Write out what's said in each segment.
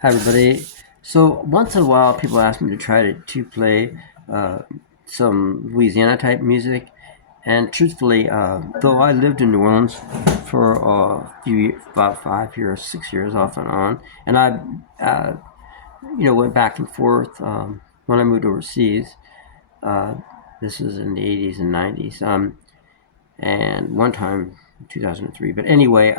Hi, everybody. So once in a while, people ask me to try to play uh, some Louisiana type music, and truthfully, though I lived in New Orleans for about 5 years, 6 years off and on, and I, uh, went back and forth when I moved overseas. Uh, this was in the '80s and '90s, and one time 2003. But anyway,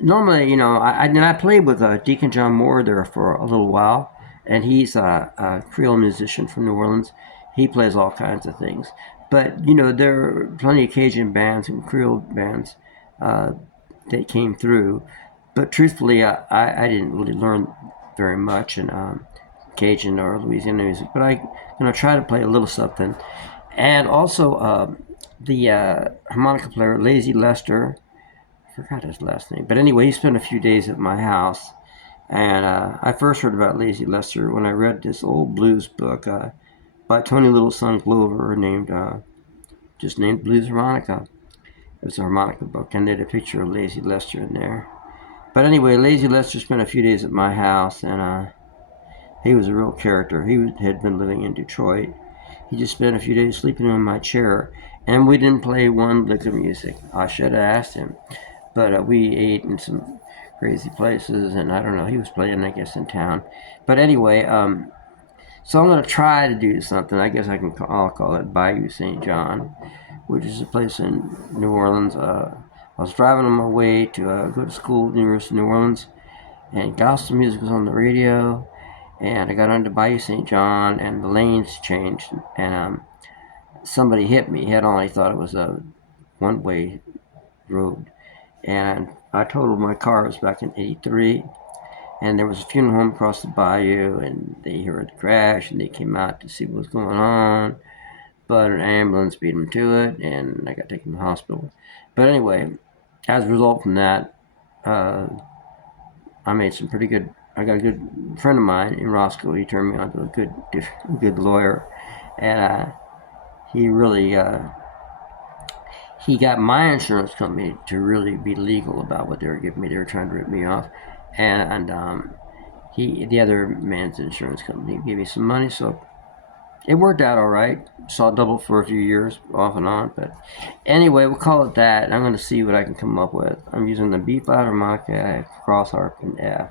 normally, I played with Deacon John Moore there for a little while, and he's a Creole musician from New Orleans. He plays all kinds of things, but there are plenty of Cajun bands and Creole bands uh, that came through. But truthfully, I didn't really learn very much in Cajun or Louisiana music, but I try to play a little something. And also, the harmonica player Lazy Lester, forgot his last name. But anyway, he spent a few days at my house, and I first heard about Lazy Lester when I read this old blues book by Tony Little's son Glover, just named Blues Harmonica. It was a harmonica book, and they had a picture of Lazy Lester in there. But anyway, Lazy Lester spent a few days at my house, and he was a real character. He had been living in Detroit. He just spent a few days sleeping in my chair, and we didn't play one lick of music. I should have asked him. But we ate in some crazy places, and I don't know. He was playing, I guess, in town. But anyway, so I'm gonna try to do something. I guess I'll call it Bayou St.John, which is a place in New Orleans. I was driving on my way to go to school at the University of New Orleans, and gospel music was on the radio. And I got onto Bayou St. John, and the lanes changed, and somebody hit me head on. I thought it was a one-way road, and I totaled my car. It was back in '83, and there was a funeral home across the bayou, and they heard the crash, and they came out to see what was going on. But an ambulance beat them to it, and I got taken to the hospital. But anyway, as a result from that, uh, I made some pretty good. I got a good friend of mine in Roscoe. He turned me on to a good lawyer, and he really he got my insurance company to really be legal about what they were giving me. They were trying to rip me off, and the other man's insurance company gave me some money, so it worked out all right. Saw double for a few years, off and on. But anyway, we'll call it that. I'm going to see what I can come up with. I'm using the B flat harmonica, cross harp, and F.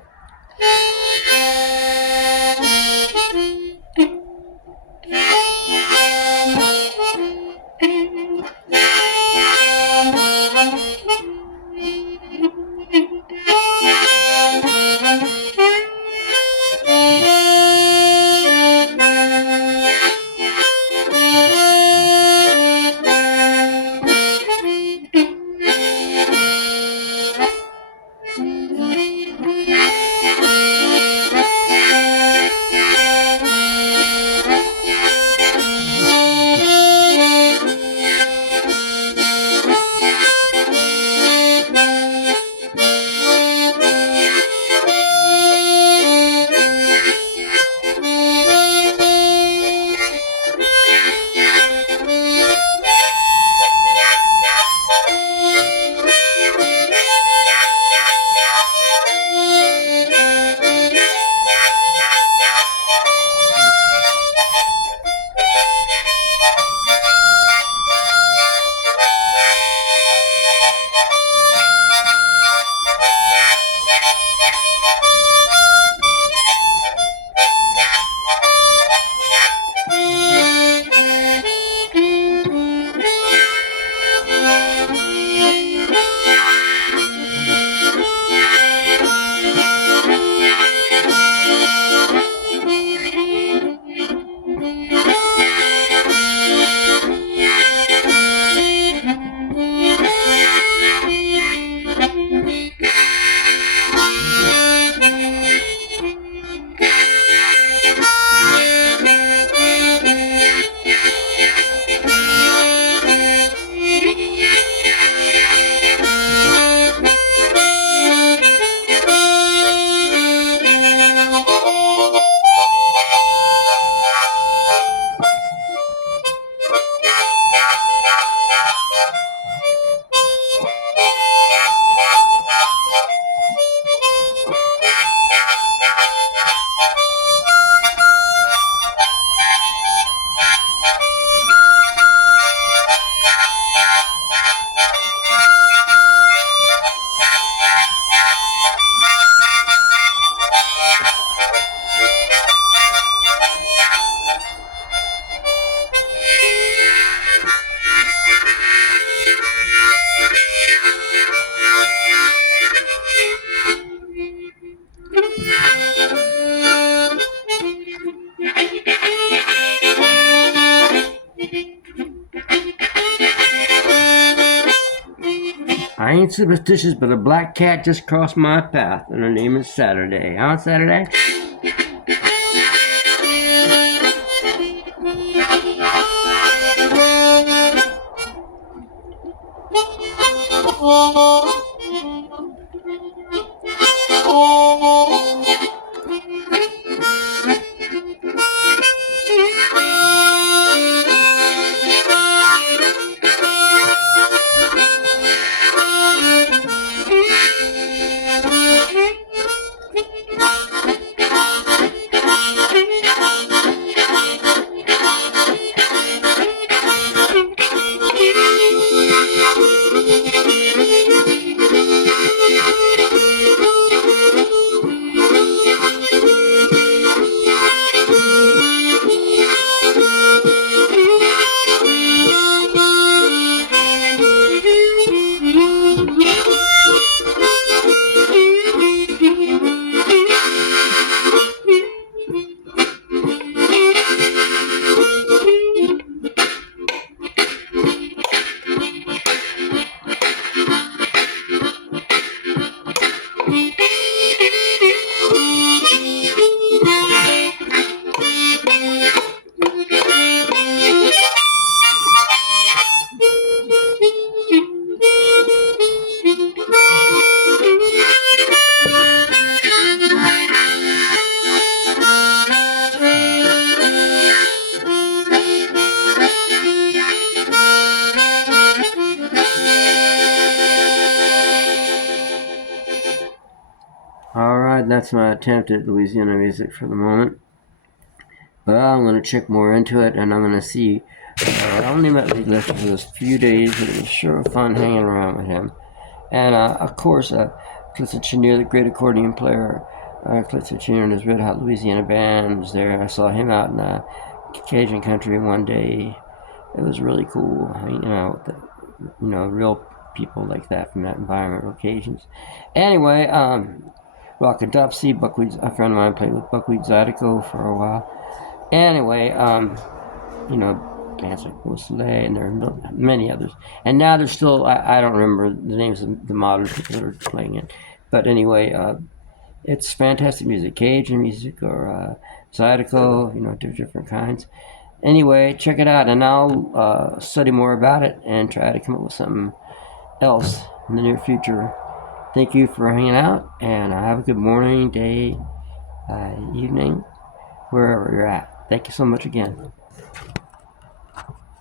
I ain't superstitious, but a black cat just crossed my path, and her name is Saturday. On Saturday? Alright, that's my attempt at Louisiana music for the moment. But I'm going to check more into it, and I'm going to see. I only met Lee Lister for those few days, but it was sure fun hanging around with him. And of course, Clifford Chenier, the great accordion player, Clifford Chenier and his Red Hot Louisiana Band was there. I saw him out in Cajun country one day. It was really cool, real people like that from that environment, occasions. Anyway, Rock and Dopsy, Buckwheat, a friend of mine played with Buckwheat Zydeco for a while. Anyway, bands like Soleil, and there are many others. And now there's still, I don't remember the names of the modern people that are playing it. But anyway, it's fantastic music. Cajun music or Zydeco, different kinds. Anyway, check it out, and I'll study more about it and try to come up with something else in the near future. Thank you for hanging out, and have a good morning, day, evening, wherever you're at. Thank you so much again.